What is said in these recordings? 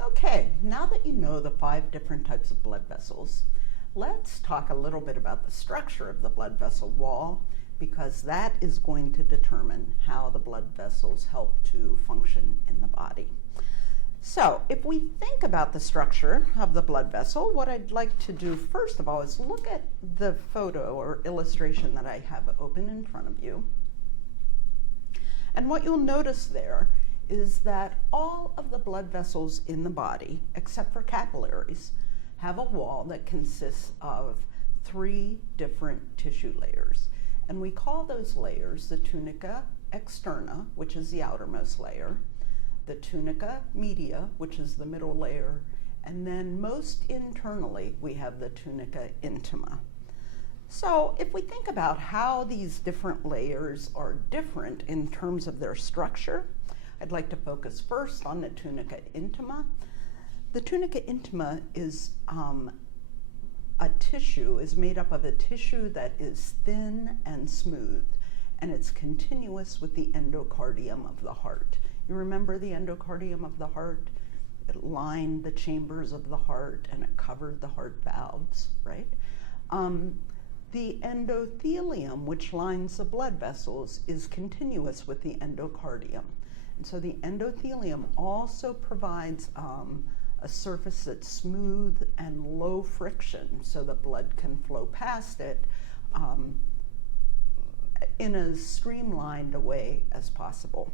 Okay, now that you know the 5 different types of blood vessels, let's talk a little bit about the structure of the blood vessel wall, because that is going to determine how the blood vessels help to function in the body. So if we think about the structure of the blood vessel, what I'd like to do first of all is look at the photo or illustration that I have open in front of you. And what you'll notice there is that all of the blood vessels in the body, except for capillaries, have a wall that consists of 3 different tissue layers. And we call those layers the tunica externa, which is the outermost layer, the tunica media, which is the middle layer, and then most internally we have the tunica intima. So if we think about how these different layers are different in terms of their structure, I'd like to focus first on the tunica intima. The tunica intima is made up of a tissue that is thin and smooth, and it's continuous with the endocardium of the heart. You remember the endocardium of the heart? It lined the chambers of the heart and it covered the heart valves, right? The endothelium, which lines the blood vessels, is continuous with the endocardium. And so the endothelium also provides a surface that's smooth and low friction so the blood can flow past it in as streamlined a way as possible.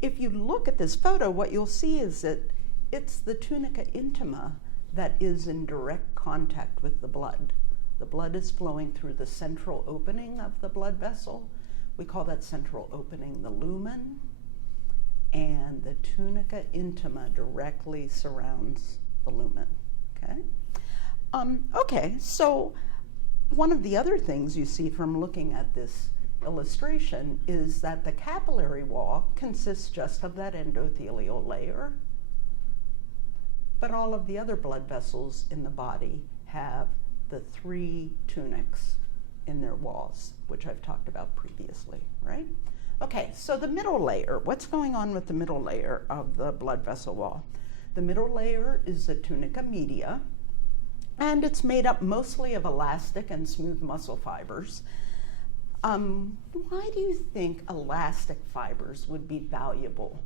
If you look at this photo, what you'll see is that it's the tunica intima that is in direct contact with the blood. The blood is flowing through the central opening of the blood vessel. We call that central opening the lumen, and the tunica intima directly surrounds the lumen, okay? Okay, so one of the other things you see from looking at this illustration is that the capillary wall consists just of that endothelial layer, but all of the other blood vessels in the body have the 3 tunics in their walls, which I've talked about previously, right? Okay, so the middle layer, what's going on with the middle layer of the blood vessel wall? The middle layer is the tunica media, and it's made up mostly of elastic and smooth muscle fibers. Why do you think elastic fibers would be valuable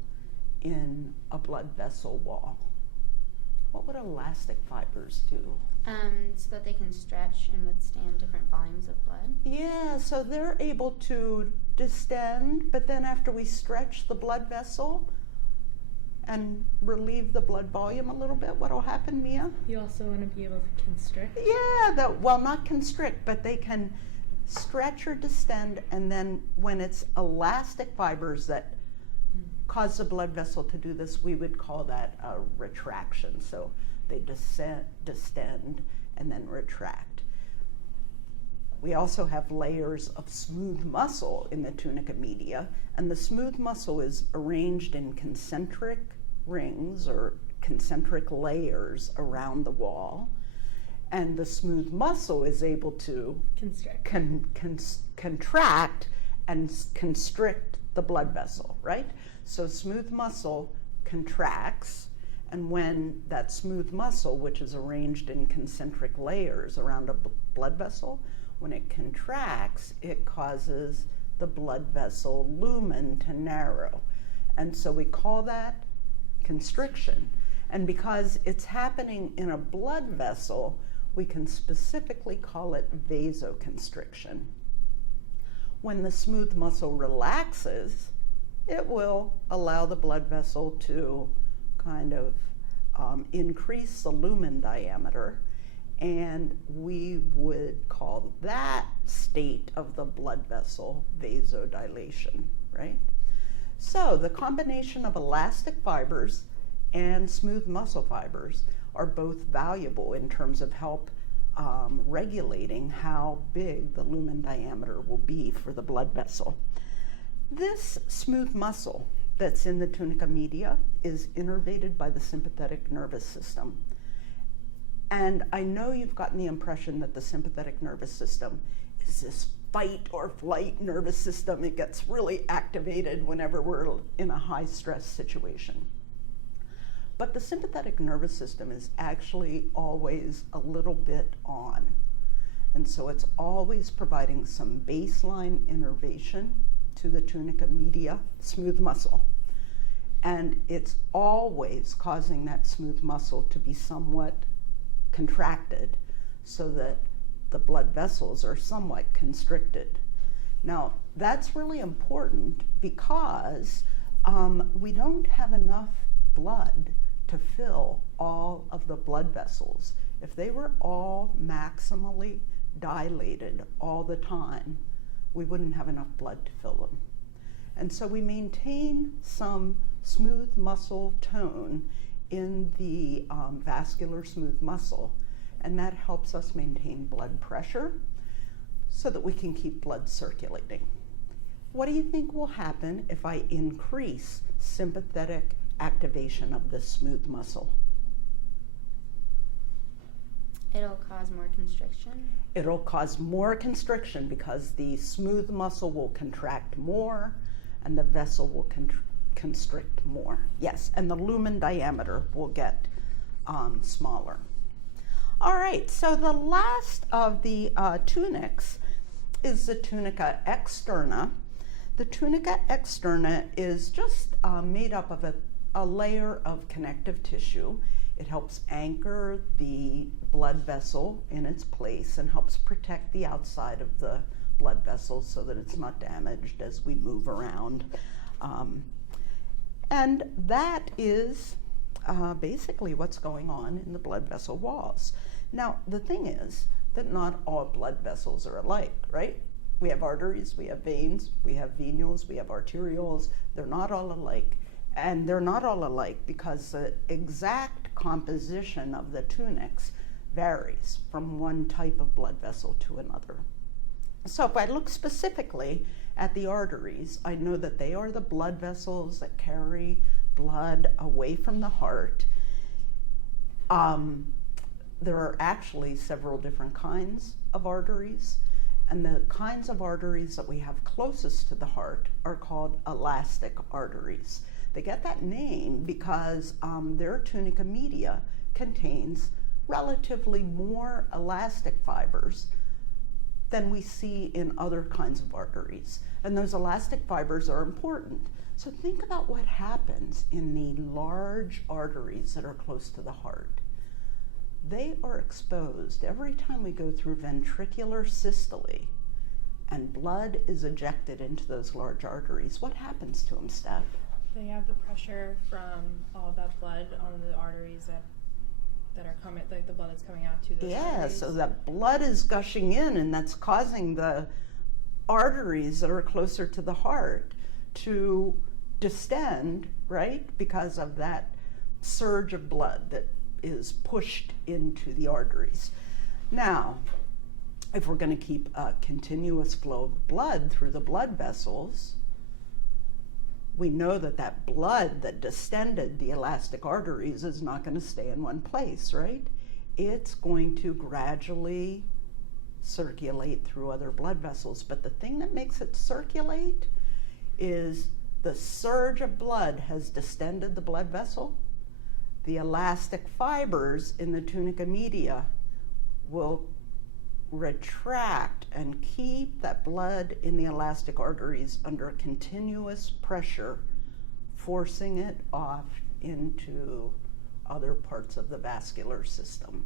in a blood vessel wall? What would elastic fibers do? So that they can stretch and withstand different volumes of blood. Yeah, so they're able to distend, but then after we stretch the blood vessel and relieve the blood volume a little bit, what'll happen, Mia? You also want to be able to constrict? Yeah, well, not constrict, but they can stretch or distend, and then when it's elastic fibers that cause the blood vessel to do this, we would call that a retraction. So they distend, and then retract. We also have layers of smooth muscle in the tunica media, and the smooth muscle is arranged in concentric rings or concentric layers around the wall. And the smooth muscle is able to contract and constrict the blood vessel, right? So smooth muscle contracts, and when that smooth muscle, which is arranged in concentric layers around a blood vessel, when it contracts, it causes the blood vessel lumen to narrow. And so we call that constriction. And because it's happening in a blood vessel, we can specifically call it vasoconstriction. When the smooth muscle relaxes, it will allow the blood vessel to kind of increase the lumen diameter, and we would call that state of the blood vessel vasodilation, right? So the combination of elastic fibers and smooth muscle fibers are both valuable in terms of help regulating how big the lumen diameter will be for the blood vessel. This smooth muscle that's in the tunica media is innervated by the sympathetic nervous system. And I know you've gotten the impression that the sympathetic nervous system is this fight or flight nervous system. It gets really activated whenever we're in a high stress situation. But the sympathetic nervous system is actually always a little bit on. And so it's always providing some baseline innervation to the tunica media, smooth muscle. And it's always causing that smooth muscle to be somewhat contracted so that the blood vessels are somewhat constricted. Now, that's really important because we don't have enough blood to fill all of the blood vessels. If they were all maximally dilated all the time, we wouldn't have enough blood to fill them. And so we maintain some smooth muscle tone in the vascular smooth muscle, and that helps us maintain blood pressure so that we can keep blood circulating. What do you think will happen if I increase sympathetic activation of this smooth muscle? It'll cause more constriction. It'll cause more constriction because the smooth muscle will contract more and the vessel will constrict more. Yes, and the lumen diameter will get smaller. All right, so the last of the tunics is the tunica externa. The tunica externa is just made up of a layer of connective tissue. It helps anchor the blood vessel in its place and helps protect the outside of the blood vessels so that it's not damaged as we move around. And that is basically what's going on in the blood vessel walls. Now, the thing is that not all blood vessels are alike, right? We have arteries, we have veins, we have venules, we have arterioles. They're not all alike. And they're not all alike because the exact composition of the tunics varies from one type of blood vessel to another. So if I look specifically at the arteries, I know that they are the blood vessels that carry blood away from the heart. There are actually several different kinds of arteries, and the kinds of arteries that we have closest to the heart are called elastic arteries. They get that name because their tunica media contains relatively more elastic fibers than we see in other kinds of arteries. And those elastic fibers are important. So think about what happens in the large arteries that are close to the heart. They are exposed every time we go through ventricular systole and blood is ejected into those large arteries. What happens to them, Steph? They have the pressure from all of that blood on the arteries that are coming, like the blood that's coming out to those arteries. Yeah, so that blood is gushing in, and that's causing the arteries that are closer to the heart to distend, right? Because of that surge of blood that is pushed into the arteries. Now, if we're going to keep a continuous flow of blood through the blood vessels, we know that that blood that distended the elastic arteries is not going to stay in one place, right? It's going to gradually circulate through other blood vessels. But the thing that makes it circulate is the surge of blood has distended the blood vessel. The elastic fibers in the tunica media will retract and keep that blood in the elastic arteries under continuous pressure, forcing it off into other parts of the vascular system.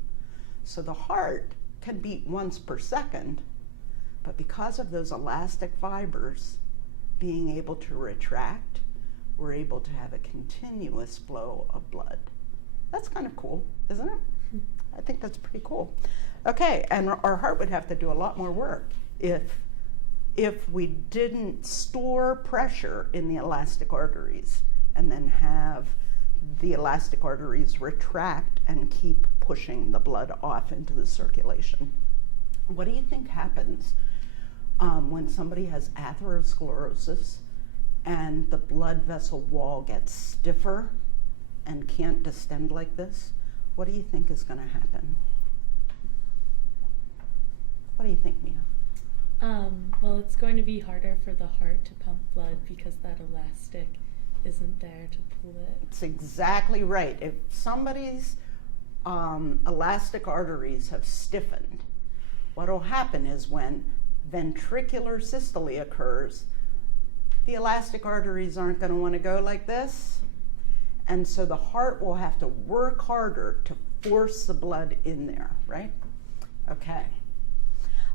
So the heart can beat once per second, but because of those elastic fibers being able to retract, we're able to have a continuous flow of blood. That's kind of cool, isn't it? I think that's pretty cool. Okay, and our heart would have to do a lot more work if we didn't store pressure in the elastic arteries and then have the elastic arteries retract and keep pushing the blood off into the circulation. What do you think happens when somebody has atherosclerosis and the blood vessel wall gets stiffer and can't distend like this? What do you think is going to happen? What do you think, Mia? Well, it's going to be harder for the heart to pump blood because that elastic isn't there to pull it. It's exactly right. If somebody's elastic arteries have stiffened, what will happen is when ventricular systole occurs, the elastic arteries aren't going to want to go like this, and so the heart will have to work harder to force the blood in there, right? Okay.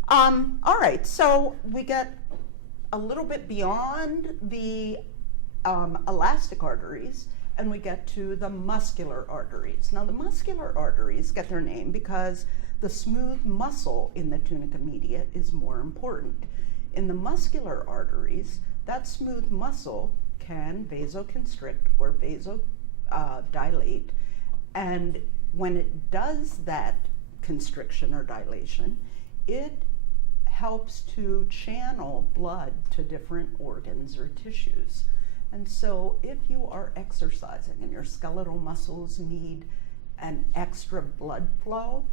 All right, so we get a little bit beyond the elastic arteries, and we get to the muscular arteries. Now, the muscular arteries get their name because the smooth muscle in the tunica media is more important. In the muscular arteries, that smooth muscle can vasoconstrict or vasodilate, and when it does that constriction or dilation, it helps to channel blood to different organs or tissues. And so if you are exercising and your skeletal muscles need an extra blood flow,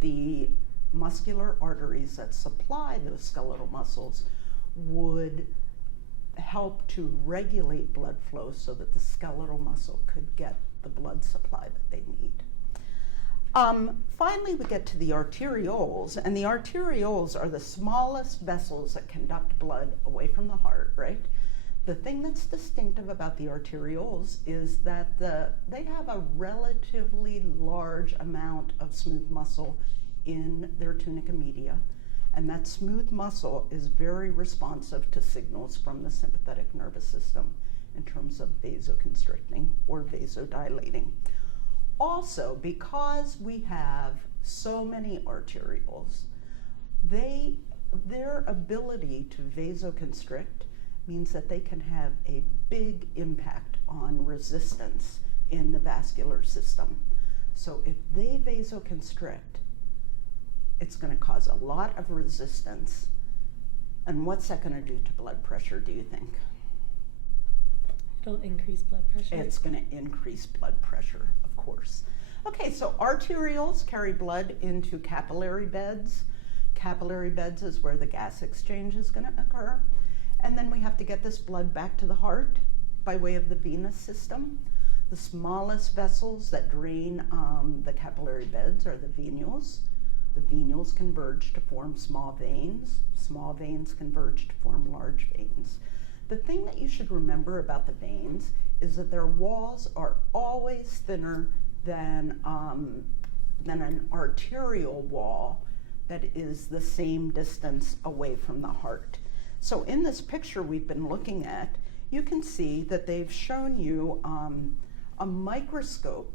the muscular arteries that supply those skeletal muscles would help to regulate blood flow so that the skeletal muscle could get the blood supply that they need. Finally, we get to the arterioles, and the arterioles are the smallest vessels that conduct blood away from the heart, right? The thing that's distinctive about the arterioles is that they have a relatively large amount of smooth muscle in their tunica media, and that smooth muscle is very responsive to signals from the sympathetic nervous system in terms of vasoconstricting or vasodilating. Also, because we have so many arterioles, their ability to vasoconstrict means that they can have a big impact on resistance in the vascular system. So if they vasoconstrict, it's going to cause a lot of resistance. And what's that going to do to blood pressure, do you think? It'll increase blood pressure. It's going to increase blood pressure, of course. Okay, so arterioles carry blood into capillary beds. Capillary beds is where the gas exchange is going to occur. And then we have to get this blood back to the heart by way of the venous system. The smallest vessels that drain the capillary beds are the venules. The venules converge to form small veins. Small veins converge to form large veins. The thing that you should remember about the veins is that their walls are always thinner than an arterial wall that is the same distance away from the heart. So in this picture we've been looking at, you can see that they've shown you a microscopic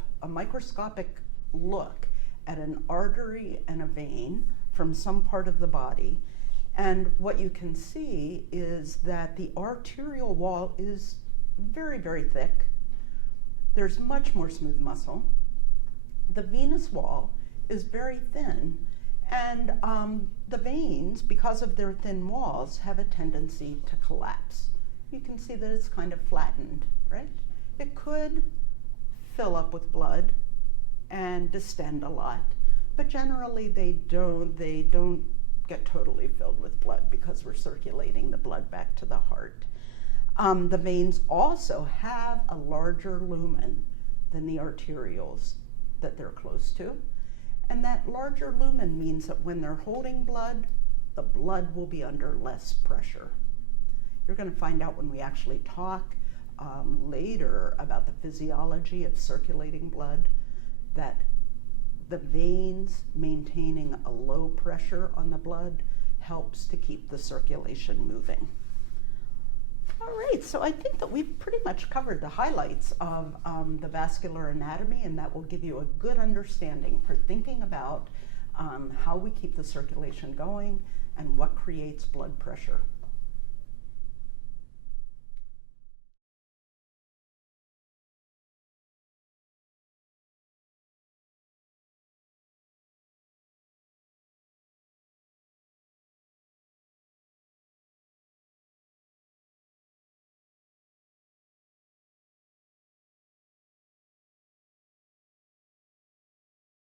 look at an artery and a vein from some part of the body. And what you can see is that the arterial wall is very, very thick. There's much more smooth muscle. The venous wall is very thin. And the veins, because of their thin walls, have a tendency to collapse. You can see that it's kind of flattened, right? It could fill up with blood and distend a lot, but generally they don't get totally filled with blood because we're circulating the blood back to the heart. The veins also have a larger lumen than the arterioles that they're close to. And that larger lumen means that when they're holding blood, the blood will be under less pressure. You're going to find out when we actually talk later about the physiology of circulating blood that the veins maintaining a low pressure on the blood helps to keep the circulation moving. All right, so I think that we've pretty much covered the highlights of the vascular anatomy, and that will give you a good understanding for thinking about how we keep the circulation going and what creates blood pressure.